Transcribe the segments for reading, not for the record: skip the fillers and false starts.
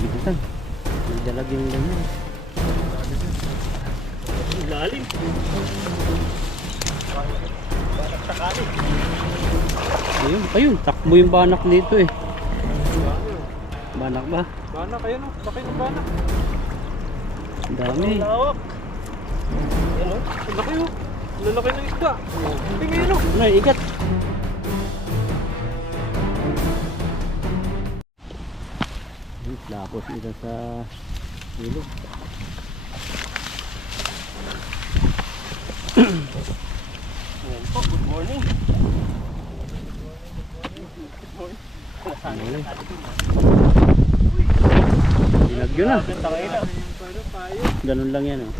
Dami dito. May dalag yung ganyan. Lalim. Banak sakali. Ayun, takbo yung banak dito eh. Banak ba? Banak, ayun o. Laki ng banak. Ang dami. Lawak. Yan o. Laki o. Lalaki ng isda. Tingin o. Ano, ikat. Lapos ito sa ilog. Ayan po, good morning. Dilag yun ah. Tangina. Ganun lang yan oh.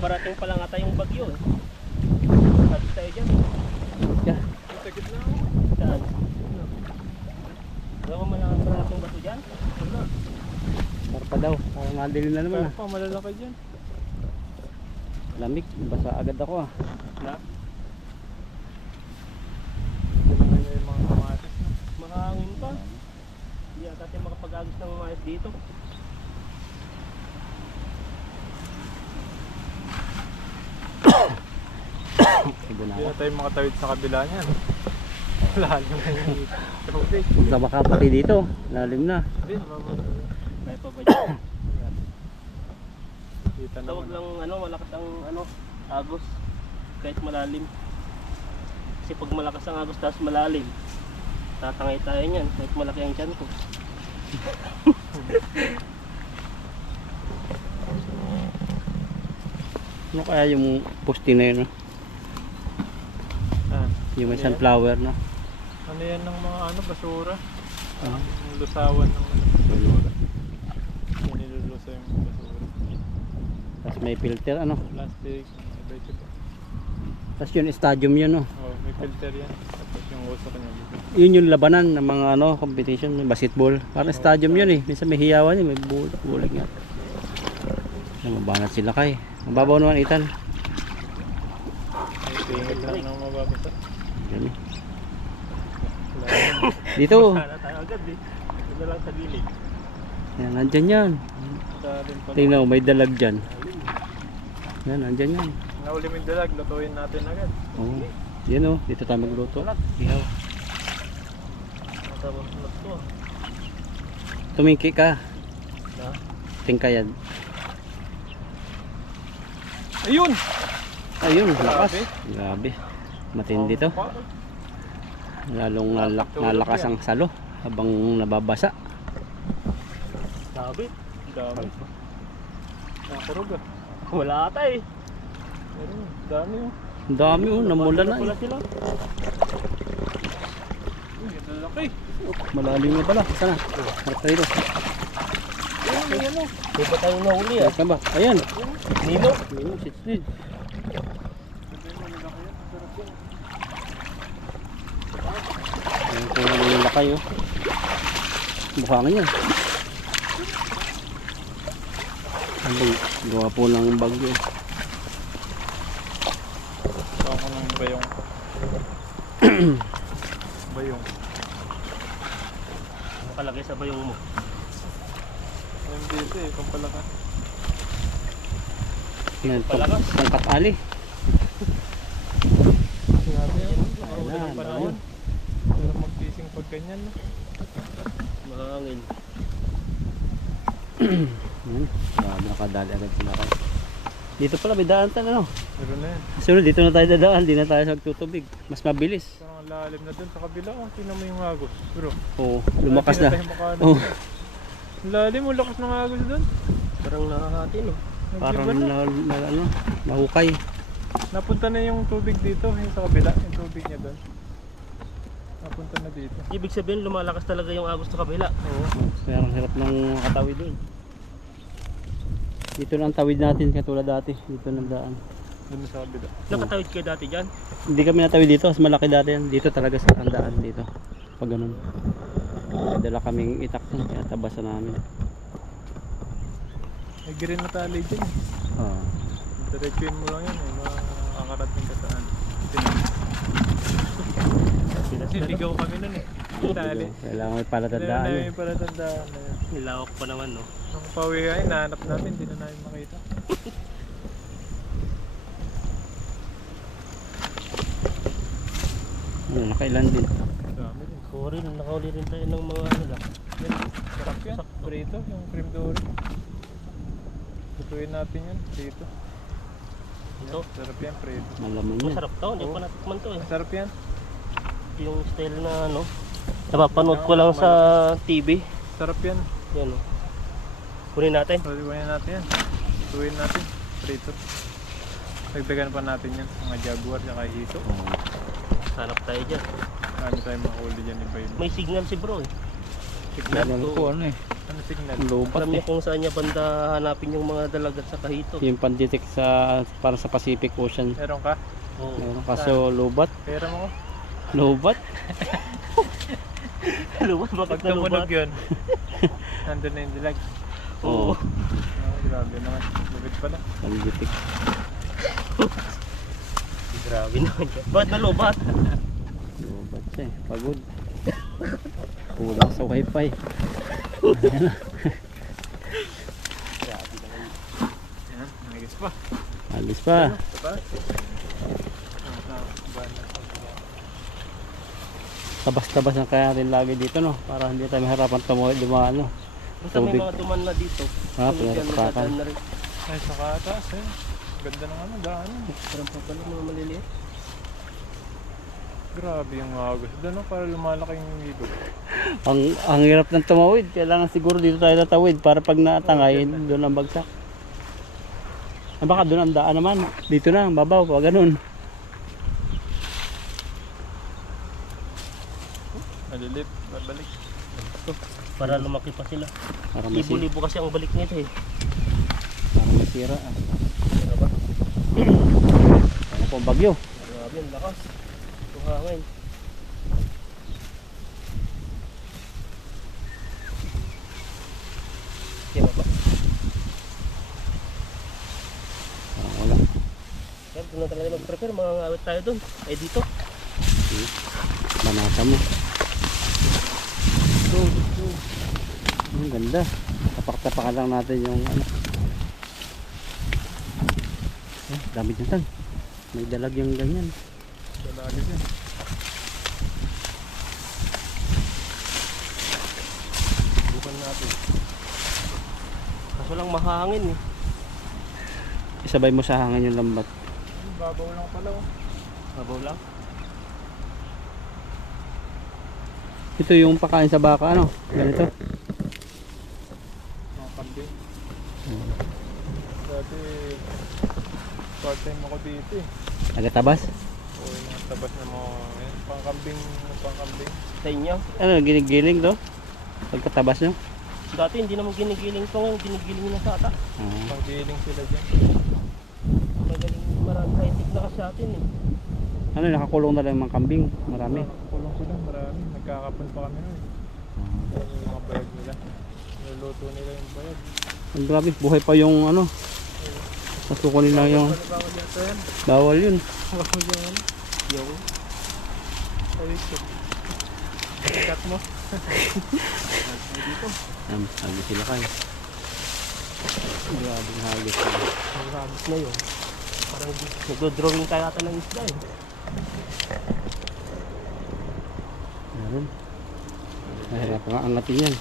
Parating pa lang ata yung bagyo eh. Sabi tayo dyan. Yeah. Sa gitna o. Saan? Alam mo malang ang parating bato dyan? Wala. Parpa daw. Parang madali na naman Pero ah. pa malalaki dyan. Lamig. Basa agad ako ah. Na? Ito na ngayon yung mga kamatis na. Mahangin pa. Hindi ata tayo makapag-agos ng umayos dito. Ibo na Hindi ako. na tayo makatawid sa kabila niyan. Lalim na yung tubig. Sa baka pati dito. Lalim na. Hindi, nababalik. May pa ba dyan? Kita Tawag naman. lang ano, malakas ang ano, agos. Kahit malalim. Kasi pag malakas ang agos tapos malalim, tatangay tayo niyan kahit malaki ang tiyan ko. Ano kaya yung poste na yun no? Ah, Yung may Ano yan? sunflower no? ano yan ng mga ano, basura? Ah. Yung lusawan ng basura. Yung nilulusa yung basura. Tapos may filter ano? Plastic, iba ba? Tapos yun stadium yun no? Oh, may filter yan. Tapos yung usok niya. Yun yung labanan ng mga ano competition, may basketball. Parang stadium yun eh. Minsan may hiyawan yun, may bulig nga. Mabanat sila kay. Mababaw naman itan. May tingin lang ng mababasa. Yan. Lalim. Dito. Sana tayo agad eh. Ito na lang sa gilid. Yan, nandyan yan. Lalim pa. Tingnan mo, may dalag dyan. Yan, nandyan yan. Nauli mo yung dalag, lutuin natin agad. Oo. Yan o, dito tayo magluto. Ihaw. Matawag na ito ah. Tumingki ka. Ha? Tingkayan. Ayun! Ayun, lakas. Grabe. Grabe. Matindi to. Pa. Lalong nalakas ang salo habang nababasa. Sabi. Dami. Nakarog ah. Wala ata eh. Meron, dami oh. Ang dami oh, namula na Wala eh. sila. Uy, ang laki. Malalim na pala. Sana. Harap tayo dito. Ayun, may ano. Di ba tayo nahuli ah? Harap ka ba? Ayan. Nino? Ayun, sitsid. Ayan kung ano yung lakay oh. Bukangan yan. Abay, gawa po ng bagyo. Saka ko ng bayong. Bayong. Nakalagay sa bayong mo. Ayun dito eh, pampalaka. Yan, Palakas. tangkat ali. Grabe yun. Ayan, Nakawala ng panahon. Pero mag-fishing pag ganyan no. Mahangin. Grabe, nakadali agad sila kayo. Dito pala may daan tayo ano. Meron na yan. Sunod dito na tayo dadaan, di na tayo magtutubig. Mas mabilis. Parang ang lalim na dun sa kabila. Oh, tingnan mo yung agos. Bro. Oo, lumakas na. Tayo makano. Oo, Ang lalim mo, lakas ng agos dun. Parang nakakati no. parang Nag-iba na. ano, nahukay. Napunta na yung tubig dito, yung sa kabila, yung tubig niya doon. Napunta na dito. Ibig sabihin lumalakas talaga yung agos sa kabila. Oo. Parang hirap ng makatawid doon. Dito na ang tawid natin katulad dati. Dito na daan. Doon sa kabila. Nakatawid kayo dati dyan? Hindi kami natawid dito, mas malaki dati yan. Dito talaga sa ang daan dito. Pag ganun. Dala kaming itak doon, kaya tabasan namin. May green na tali dyan. Ah. Diretsuin mo lang yan eh, makakarating ka saan. Pilas na Sinigaw kami nun eh. Dali. Kailangan may palatandaan Hindi eh. namin pala tandaan na yun. Nilawak pa naman, no? Nung pauwi ay, nahanap namin, hindi na namin makita. Ano, nakailan din. Dami din. Sorry, nakauli rin tayo ng mga ano lang. Yan, sarap yan. Burrito, yung cream dory. Lutuin natin yan, dito. Ito, Sarap yan, prito. Malaman yan. masarap to. Hindi ko natikman to eh. Masarap yan. Yung style na ano. Napapanood ko lang sa TV. Sarap yan. Yan, no? Kunin natin. Lutuin natin yan. Lutuin natin, prito. Dagdagan pa natin yan, mga jaguar, saka hito. Oo. Hanap tayo dyan. Ano tayo mahuli dyan, iba-iba. May signal si bro eh. Signal Alam to. ko ano eh. Ano signal? Lobat Alam eh. niya kung saan niya banda hanapin yung mga dalagat sa kahito. Yung pandetect sa para sa Pacific Ocean. Meron ka? Oo. Meron kaso lobat. Pera mo ko? Lobat? Lubat, bakit Pag na lubat? tumunog yun, nandun na yung dilag. Oo. Ah, grabe naman. Lubit pala. Pandetect. Grabe naman dyan. Bakit na lubat? Lobat siya eh. Pagod. Kulang sa wifi. Grabe naman. Yan, nagis pa. Alis pa. Ito pa? Tabas-tabas ang kaya natin lagi dito no. Para hindi tayo mahirapan tumawid dumaan no. Basta may Tubig. mga duman na dito. Ah, Sunod yan, pinapakakan. nadadaan na rin. Ay, saka taas eh. Ganda ng ano, daan. Parang pa pala mga maliliit. Grabe yung agos. Doon no, para lumalaki yung ilog. Ang hirap ng tumawid. Kailangan siguro dito tayo tatawid para pag natangay doon ang bagsak. Ah, baka doon ang daan naman. Dito na, ang babaw, pag ganun. Malilit, babalik. Para lumaki pa sila. Para masira. Libo-libo kasi ang balik nito eh. Para masira. Ah. Ano ba? Ano po ang bagyo? Grabe, ang lakas. Yung hangin. Kaya ba? Parang wala. Kaya doon na talaga mag-prepare. Mga ngawit tayo doon. Ay dito. Banata mo. Go, go. Ang ganda. Tapak-tapakan lang natin yung ano. Dami dyan tan. May dalag yung ganyan. Lalaki din. Bukan natin. Kaso lang mahangin eh. Isabay mo sa hangin yung lambat. Babaw lang pala oh. Mabaw lang. Ito yung pakain sa baka ano. Ganito. Mga kambing. Dati, part time ako dito eh. Nagatabas. O yung mga tabas na mga yan, pangkambing, pangkambing. Sa inyo. Ano, ginigiling to? Pagkatabas nyo? Dati hindi naman ginigiling ko ngayon. Ginigiling na sa ata. Ah. Panggiling sila dyan. Magaling marami high-tech na kasi atin eh. Ano, nakakulong na lang yung mga kambing. Marami. Kulong sila, marami. Nagkakapon pa kami nun. Yung mga bayag nila. Niluluto nila yung bayag. Ang grabe, buhay pa yung ano. Pasuko nila yung Bawal yata yan. bawal yun. Bawal yan. Yung Ay, ito. Cut mo. Hagis sila kayo. Grabe yung hagis. ang rabis na yun. Parang nagdo-drawing tayo ata ng isda eh. Meron. Mahirap nga angatin yan.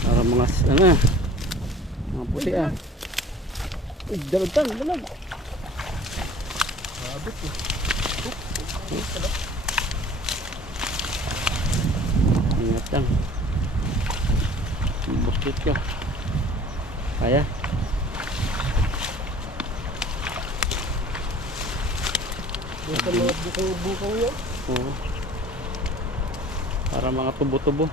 Para mga ano, mga puti ah. Uy, dalag. Rabit eh. Ingat lang. Bukit ka. Kaya. Doon sa mga bukang-bukang yun. Oo. Para mga tubo-tubo.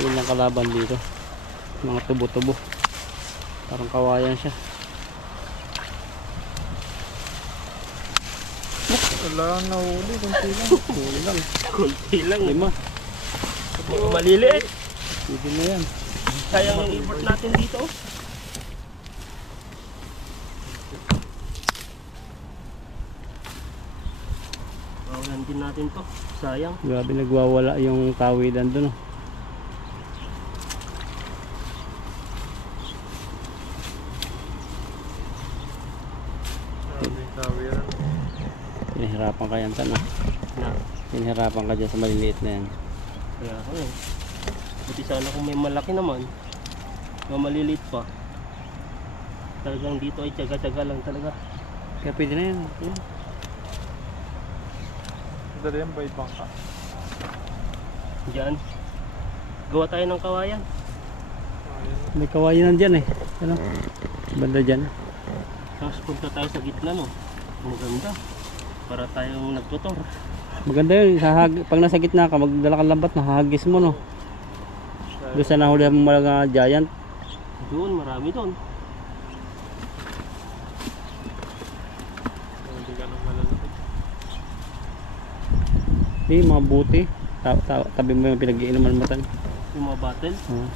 Yun lang kalaban dito. Mga tubo-tubo. Parang kawayan siya. Wala na huli. Kunti lang. Huli lang. Kunti lang eh. 5. Mga maliliit. Pwede na yan. Sayang yung effort natin dito. Bawalan din natin to. Sayang. Grabe nagwawala yung tawidan doon. Oh. Grabe yung tawiran. Pinahirapan ka yan tan. Na. Pinahirapan ka dyan sa maliliit na yan. Kaya ako eh. Buti sana kung may malaki naman. Mga maliliit pa. Talagang dito ay tiyaga-tiyaga lang talaga. Kaya pwede na yan. Yan. Dali yan ba ibang ka? Diyan. Gawa tayo ng kawayan. Ayun. May kawayan dyan eh. Ano? Banda dyan. Tapos punta tayo sa gitna no. Maganda. Para tayong nagtutor. Maganda yun. Pag nasa gitna ka, magdala ka lambat, nahahagis mo no. Doon sa nahuli mo mga giant. Doon, marami doon. Hindi ka nang malalaki. Eh, mga buti. Tabi mo yung pinag-iinuman mo tan. Yung mga bottle. Oh.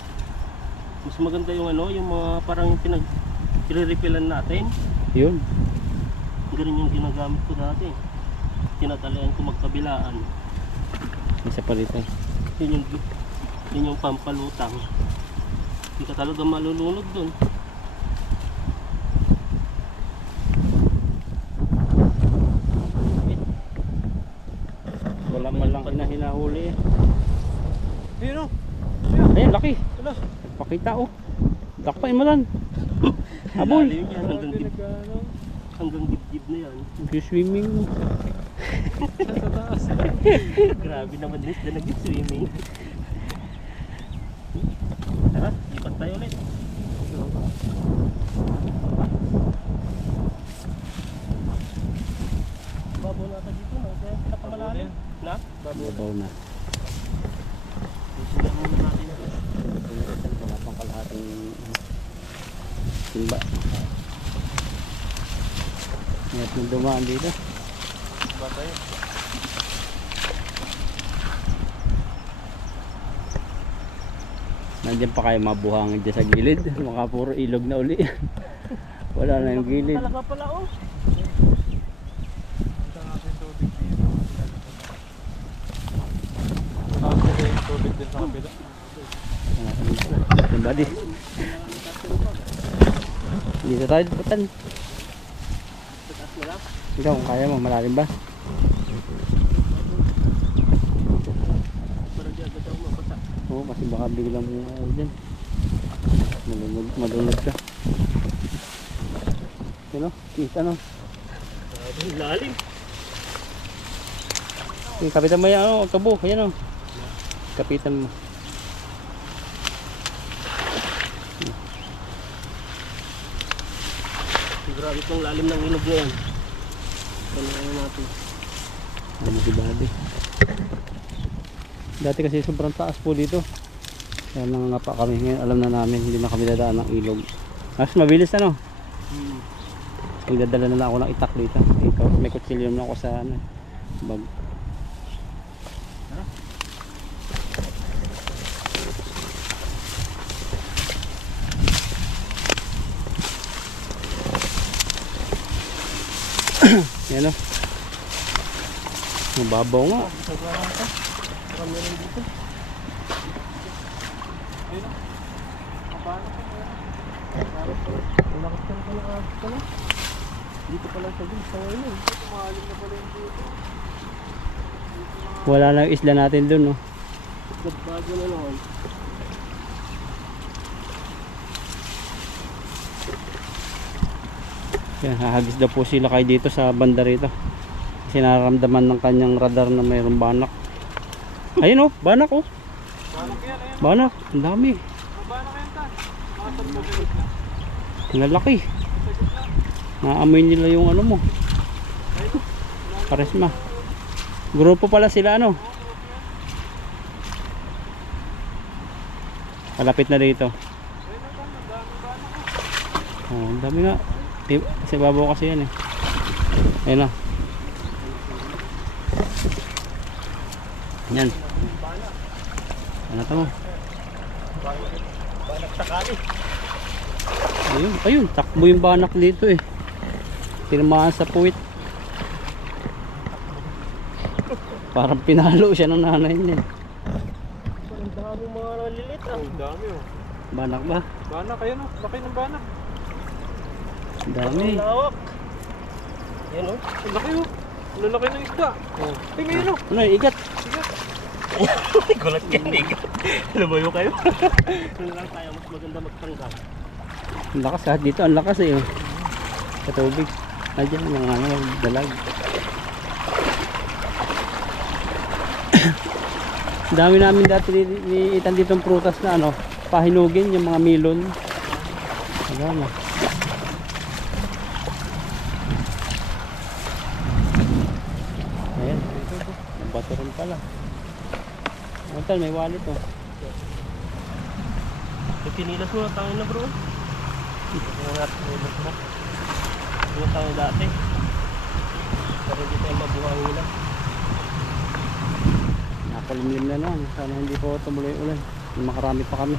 Mas maganda yung ano, yung mga parang i-refillan natin. Yun. Ganun yung ginagamit ko dati. Tinatalayan ko magkabilaan. Isa pa rito. Yun yung pampalutang. Hindi ka talaga malulunod dun. Wala man lang hinahuli eh. Ayun o! Ayun, laki. Wala! Nagpakita oh. Dakpay mo lan. Habol. Lalim yan, hanggang Grabe nag-ano. hanggang dibdib na yan. Nag-swimming. Sa taas. Grabe naman din na nag-swimming. Tara, lipat tayo ulit. Babaw natin dito, no? Kaya pinakamalalim. Na? Babaw na. Tingnan muna natin. Wala pang kalahating timba. Ngayon nung dumaan dito. Batay. Nandiyan pa kayo mabuhangin dyan sa gilid. Mga puro ilog na uli. Wala na yung gilid. Talaga pala, oh. Punta natin tubig dito. Tapos nila yung tubig din sa kabila. Yung body. Dito tayo putan. Sa taas na lang. Ikaw kung kaya mo, malalim ba? Para di agad ako mapasa. Oo, kasi baka biglang dyan. Malunod ka. Ano? Kita no? Grabe, lalim. Okay, kapitan mo yan, ano, tabo, ayan o. Kapitan mo. Grabe itong lalim ng ilog na yan. Tanong natin. Ano si Buddy? Dati kasi sobrang taas po dito. Kaya nangangapa kami. Ngayon alam na namin, hindi na kami dadaan ng ilog. Mas mabilis ano? Magdadala na lang ako ng itak dito. Ito, may kutsilyo na ako sa ano, bag. Yan o. Mababaw nga. Saka meron dito. Umakit ka na ng agos ka na. Dito pala sa dun, sa ngayon. Tumalim na pala yung dito. Wala na yung isla natin dun no. Nagbago na naman. Kaya hahagis daw po sila kayo dito sa banda rito. Kasi nararamdaman ng kanyang radar na mayroong banak. Ayun oh, banak oh. Banak yan, ayun. Banak, ang dami. Banak yan ta. Mga talbog na. Ang lalaki. Naamoy nila yung ano mo. Karesma. Grupo pala sila ano. Malapit na dito. Oh, ang dami nga. Kasi babaw kasi yan eh. Ayun na. Yan. Ano to mo? Banak sakali. Ayun, takbo yung banak dito eh. Tinamaan sa puwit. Parang pinalo siya ng nanay niya. Ang dami mga lilit ah. Ang dami oh. Banak ba? Banak, ayan oh. Laki ng banak. Ang dami. Ang lawak. Yan oh. Ang laki oh. Ang lalaki ng isda. Oh. Ay, ngayon oh. Ano, igat. Gulat ka nig. Lumayo kayo. Ano lang tayo mas maganda magtanggal. Ang lakas kahit dito, ang lakas eh. Oh. Sa tubig. Ayan, mga ano, dalag. Dami namin dati niitan ditong prutas na ano, pahinugin yung mga melon. Wala na. Ayan. Bato rin pala. Antal, may wallet oh. Pinilas mo na tayo na bro. Hindi natin pinilas mo. Hindi tayo dati. Pero hindi tayo mabuhangin. Nakalimlim na lang. Sana hindi po tumuloy ulan. Makarami pa kami.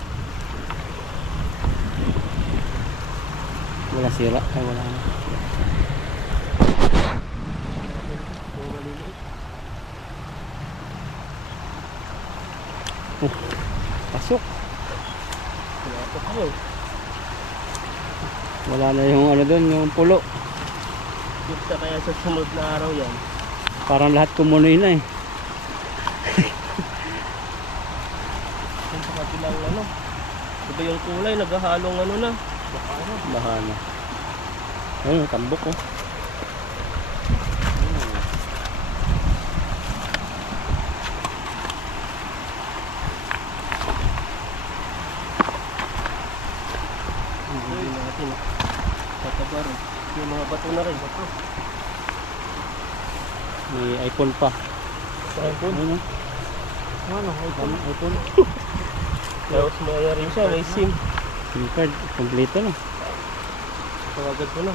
Wala sira. Ay wala na. Pasok. Wala na yung ano doon, yung pulo. Bukta kaya sa sunod na araw yan. Parang lahat kumunoy na eh. Yung sa kabilang ano. Diba yung kulay naghahalong ano na. Bahana. Ayun, tambok oh. Hindi natin. Tatabar. Yung mga bato na rin. Bato. May iPhone pa. iPhone. Ayun oh. Ano? Tama, iPhone. Tapos may rin siya. May SIM. SIM card, kompleto na. Tawagan ko na.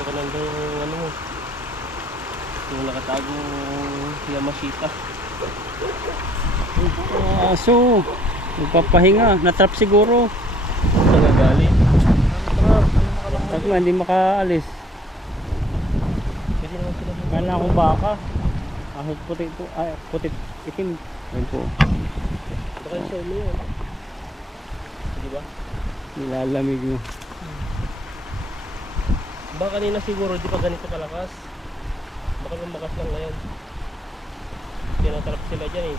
Baka nandun yung ano mo. Yung nakatago Yamashita. Aso, nagpapahinga, natrap siguro. Nagagalit. Tapos nga, hindi makaalis. Pwede naman sila. Kala akong baka. Ahit puti ito, ay puti itim. Ayun po, Baka yung show mo yun. Di ba? nilalamig mo. Baka kanina siguro di pa ganito kalakas. Baka lumakas lang ngayon. Kaya natrap sila dyan eh.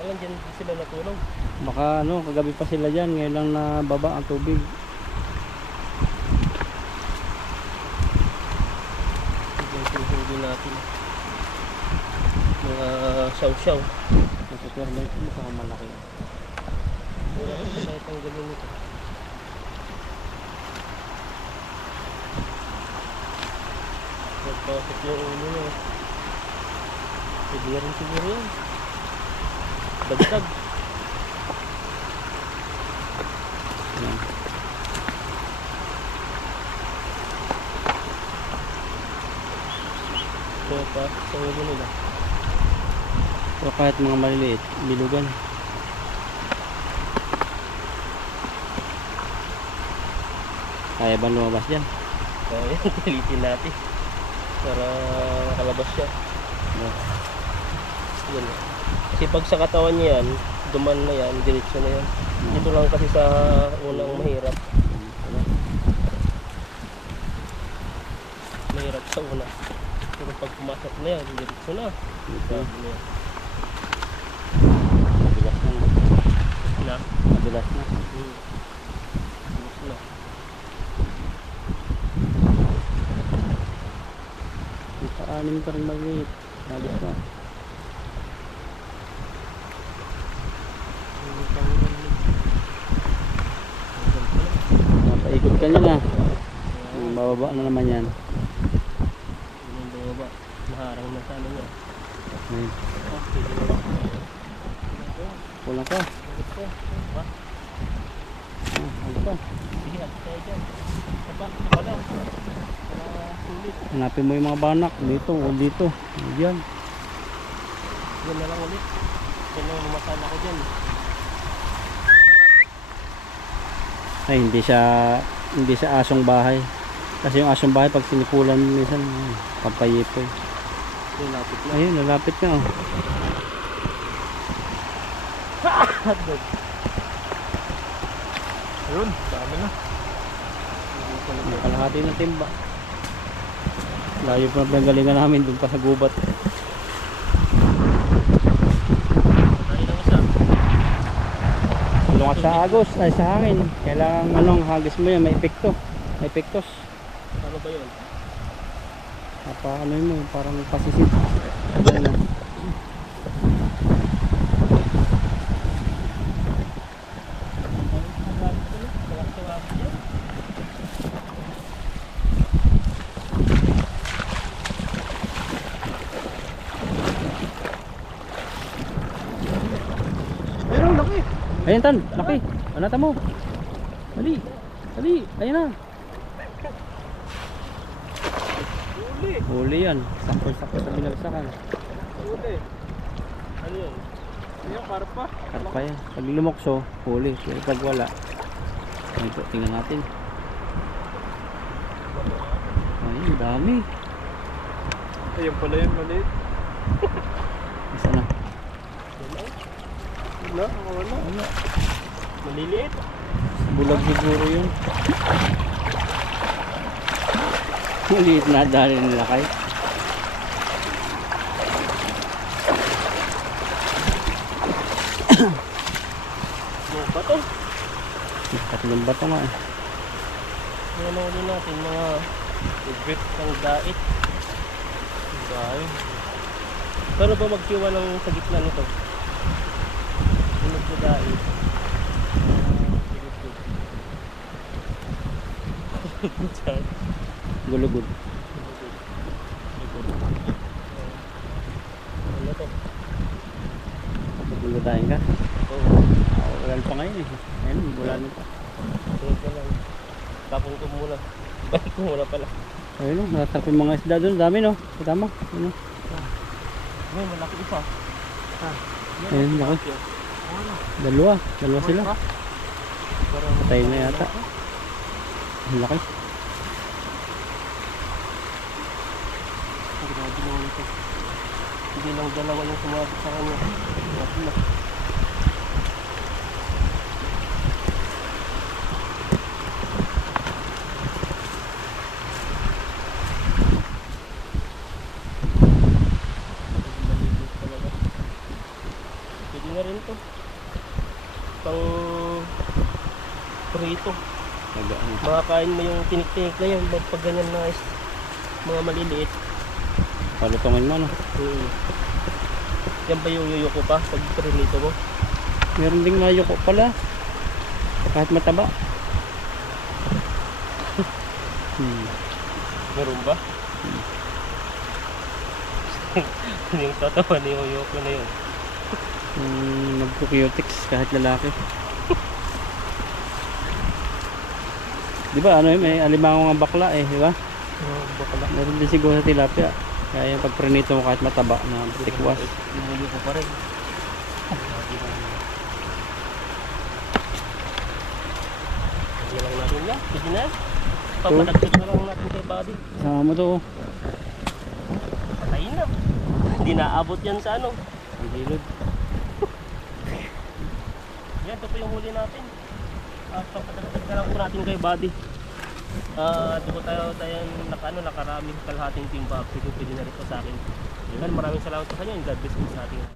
Alam dyan di sila natulog. Baka ano, kagabi pa sila dyan, ngayon lang nababa ang tubig. Yung sinhuli natin. Mga saw-saw. Nagkaklar na ito, mukhang malaki. Wala ko sila tanggalin nito. Nagpasok yung ulo niya. Pwede rin siguro yan. Dagdag. Yan. Kaya pa sa ulo nila. So kahit mga maliliit, bilugan. Kaya ba lumabas dyan? Kaya yan, pilitin natin. Para makalabas siya. Yan. Kasi pag sa katawan niya yan, duman na yan, diretso na yan. Ito lang kasi sa unang mahirap. Mahirap sa una. Pero pag pumasok na yan, diretso na. Ito, Sabi na yan. madulas na. Na? Madulas na. Diretso na. Ito, anim pa rin maliit. Nagis na. Napaikot ka niya na. Bababa na naman yan. Yung baba, maharang na sa ano niya. Ayun. Oh, pwede na. Kulang ka. Ha? Ano pa? Sige, hati tayo dyan. Sapa lang. Para sulit. Hanapin mo yung mga banak. Dito o dito. Diyan. Yan na lang ulit. Yan lang lumasan ako dyan. Ay, hindi siya asong bahay. Kasi yung asong bahay pag sinipulan minsan, pampayipoy. Yung lapit na. Ayun, lalapit na oh. Hotdog. Ayun, dami na. Yung kalahati na timba. Layo pa na galingan namin doon pa sa gubat. Tayo ng isa. Lumakas sa agos, ay sa hangin. Kailangan anong hagis mo yan, may epekto. May epektos. Ano ba yun? Ano yun mo, parang pasisid. Ano na. Ayun, laki. Ayun tan, laki. Anata mo. Dali. Dali, ayun na. Uli. Huli yan. Sakto-sakto sa binagsakan. Uli. Ano yun? Ayun, karpa. Karpa yan. Pag lumokso, huli. Pero pag wala, ito, tingnan natin. Ayun, dami. Ayun pala yun, maliit. Isa na. Wala, wala. Wala. Maliliit. Bulag siguro yun. Maliit na dahil nila kayo. Ano ba to? Tatlong bato nga eh. Ano ulit natin mga Bigbit. pang dait. Dahil. Pero ba magkiwa ng sa gitna nito? Yung magdadait. Gulugod. Ano to? Guludahin ka. Oo. Wala pa ngayon eh. Ayun, wala na pa. Tingin ko lang. Tapon ko muna. Balik ko muna pala. Ayun o, natatap yung mga isda doon. Dami no. Tama. Ayun o. Ngayon, malaki isa. Ayun, laki. Dalawa sila. Patay na yata. Ang laki. Grabe naman ito. Hindi lang dalawa yung sumabit sa kanya. Grabe na. Pwede na rin to. Pang prito. Makakain mo yung tinik-tinik na yan. Pag ganyan na mga maliliit. Palutongin mo no. Yan ba yung yuyuko pa pag prinito mo? Meron ding mayuko pala. Kahit mataba. Meron ba? Yung tatawa ni yuyuko na yun. Nagpo-cutics kahit lalaki. Di ba ano yun, may alimango nga bakla eh, di ba? Bakala. Meron din siguro sa tilapia. Kaya pag prinito mo kahit mataba na tikwas. Yuyuko pa rin. Sige lang natin yan. Sige na. Papadagdag na lang natin kay body. Sama mo to. Patayin na. Hindi naabot yan sa ano. Ang gilid. Yan, ito po yung huli natin. Papadagdag na lang po natin kay body. Ito po tayo nakaraming kalahating timba. Pwede na rin po sa akin. Maraming salamat po sa inyo and God bless po sa ating